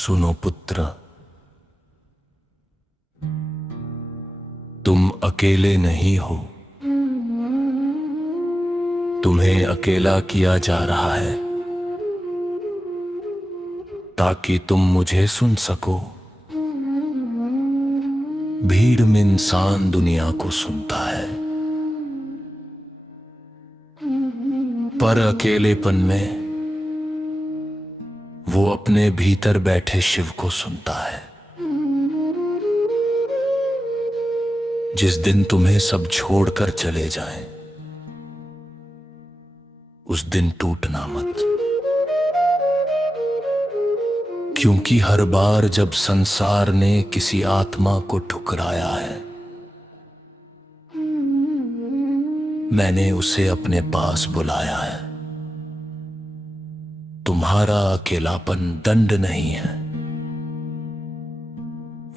सुनो पुत्र, तुम अकेले नहीं हो। तुम्हें अकेला किया जा रहा है ताकि तुम मुझे सुन सको। भीड़ में इंसान दुनिया को सुनता है, पर अकेलेपन में वो अपने भीतर बैठे शिव को सुनता है। जिस दिन तुम्हें सब छोड़कर चले जाएं, उस दिन टूटना मत, क्योंकि हर बार जब संसार ने किसी आत्मा को ठुकराया है, मैंने उसे अपने पास बुलाया है। तुम्हारा अकेलापन दंड नहीं है,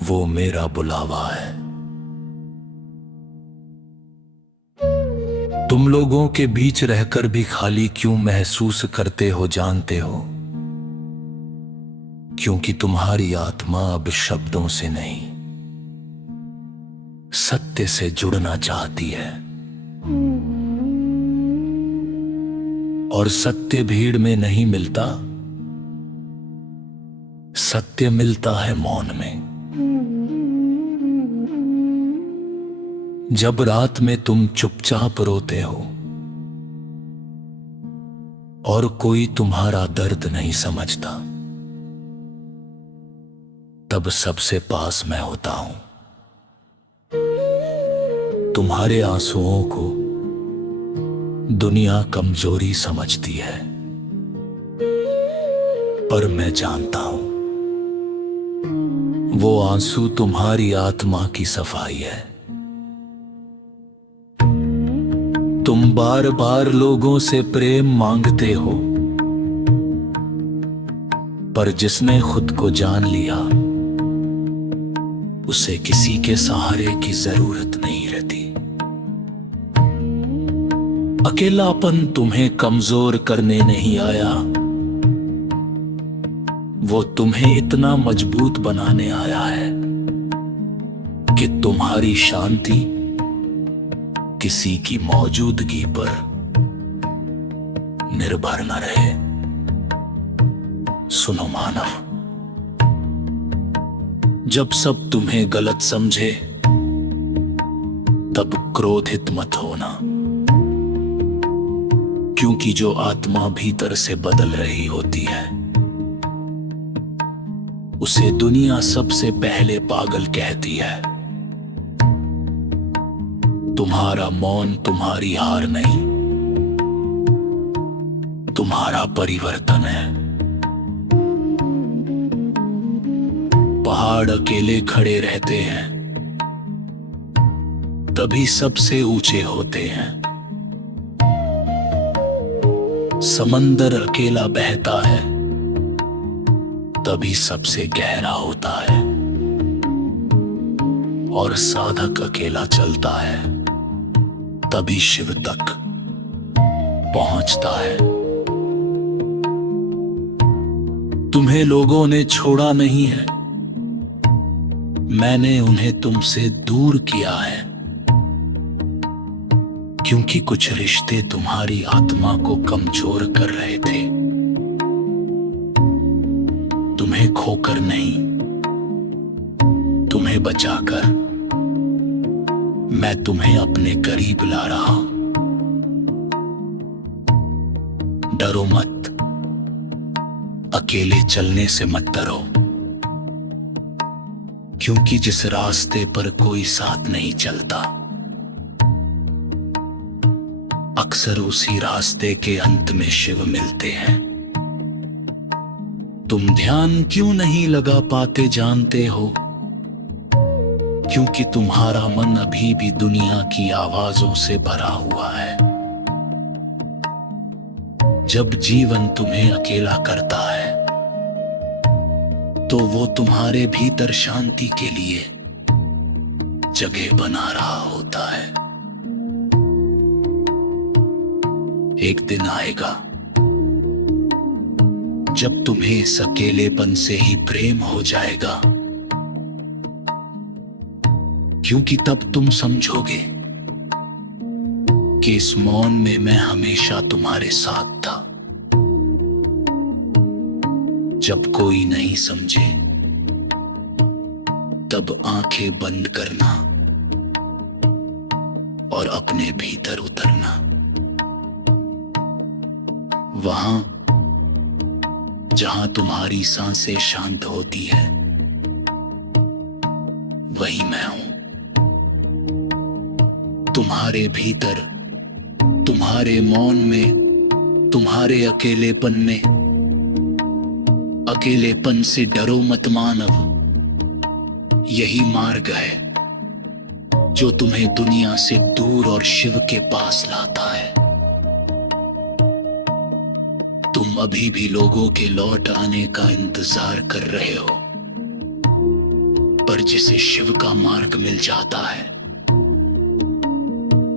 वो मेरा बुलावा है। तुम लोगों के बीच रहकर भी खाली क्यों महसूस करते हो जानते हो? क्योंकि तुम्हारी आत्मा अब शब्दों से नहीं, सत्य से जुड़ना चाहती है। और सत्य भीड़ में नहीं मिलता, सत्य मिलता है मौन में। जब रात में तुम चुपचाप रोते हो और कोई तुम्हारा दर्द नहीं समझता, तब सबसे पास मैं होता हूं। तुम्हारे आंसुओं को दुनिया कमजोरी समझती है, पर मैं जानता हूं वो आंसू तुम्हारी आत्मा की सफाई है। तुम बार बार लोगों से प्रेम मांगते हो, पर जिसने खुद को जान लिया, उसे किसी के सहारे की जरूरत नहीं रहती। अकेलापन तुम्हें कमजोर करने नहीं आया, वो तुम्हें इतना मजबूत बनाने आया है कि तुम्हारी शांति किसी की मौजूदगी पर निर्भर न रहे। सुनो मानव, जब सब तुम्हें गलत समझे, तब क्रोधित मत होना, क्योंकि जो आत्मा भीतर से बदल रही होती है, उसे दुनिया सबसे पहले पागल कहती है। तुम्हारा मौन तुम्हारी हार नहीं, तुम्हारा परिवर्तन है। पहाड़ अकेले खड़े रहते हैं, तभी सबसे ऊंचे होते हैं। समंदर अकेला बहता है, तभी सबसे गहरा होता है। और साधक अकेला चलता है, तभी शिव तक पहुंचता है। तुम्हें लोगों ने छोड़ा नहीं है, मैंने उन्हें तुमसे दूर किया है, क्योंकि कुछ रिश्ते तुम्हारी आत्मा को कमजोर कर रहे थे। तुम्हें खोकर नहीं, तुम्हें बचाकर मैं तुम्हें अपने करीब ला रहा हूं। डरो मत, अकेले चलने से मत डरो, क्योंकि जिस रास्ते पर कोई साथ नहीं चलता, अक्सर उसी रास्ते के अंत में शिव मिलते हैं। तुम ध्यान क्यों नहीं लगा पाते जानते हो? क्योंकि तुम्हारा मन अभी भी दुनिया की आवाजों से भरा हुआ है। जब जीवन तुम्हें अकेला करता है, तो वो तुम्हारे भीतर शांति के लिए जगह बना रहा होता है। एक दिन आएगा जब तुम्हें इस अकेलेपन से ही प्रेम हो जाएगा, क्योंकि तब तुम समझोगे कि इस मौन में मैं हमेशा तुम्हारे साथ था। जब कोई नहीं समझे, तब आंखें बंद करना और अपने भीतर उतरना। वहां जहां तुम्हारी सांसें शांत होती है, वही मैं हूं। तुम्हारे भीतर, तुम्हारे मौन में, तुम्हारे अकेलेपन में। अकेलेपन से डरो मत मानव, यही मार्ग है जो तुम्हें दुनिया से दूर और शिव के पास लाता है। तुम अभी भी लोगों के लौट आने का इंतजार कर रहे हो, पर जिसे शिव का मार्ग मिल जाता है,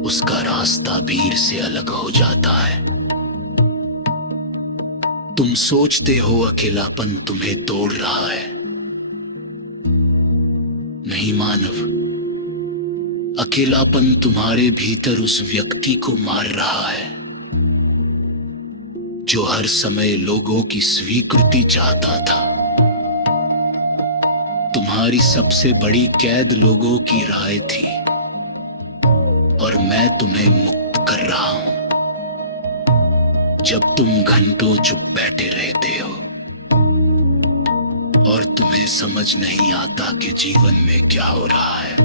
उसका रास्ता भीड़ से अलग हो जाता है। तुम सोचते हो अकेलापन तुम्हें तोड़ रहा है। नहीं मानव, अकेलापन तुम्हारे भीतर उस व्यक्ति को मार रहा है जो हर समय लोगों की स्वीकृति चाहता था। तुम्हारी सबसे बड़ी कैद लोगों की राय थी, और मैं तुम्हें मुक्त कर रहा हूं। जब तुम घंटों चुप बैठे रहते हो और तुम्हें समझ नहीं आता कि जीवन में क्या हो रहा है,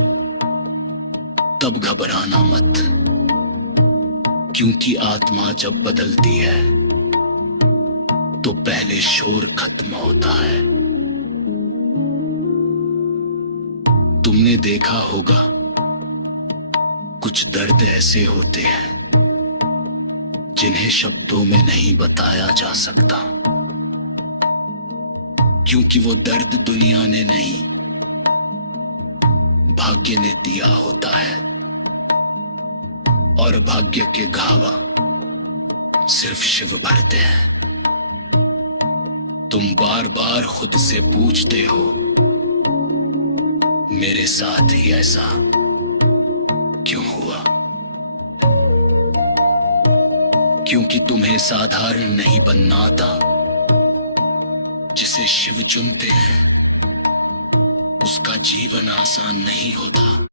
तब घबराना मत, क्योंकि आत्मा जब बदलती है तो पहले शोर खत्म होता है। तुमने देखा होगा, कुछ दर्द ऐसे होते हैं जिन्हें शब्दों में नहीं बताया जा सकता, क्योंकि वो दर्द दुनिया ने नहीं, भाग्य ने दिया होता है। और भाग्य के घावा सिर्फ शिव भरते हैं। तुम बार बार खुद से पूछते हो, मेरे साथ ही ऐसा क्यों हुआ? क्योंकि तुम्हें साधारण नहीं बनना आता। जिसे शिव चुनते हैं, उसका जीवन आसान नहीं होता।